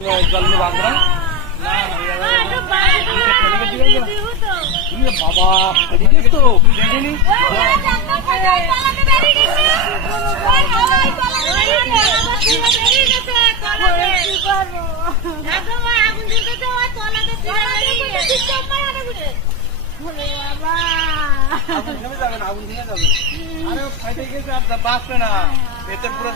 জল বাঁধরা বাবা তো দেখিনি আগুন দিয়ে যাবে আরে ফাইটে গেছে আর বাঁচবে না পেটের পুরো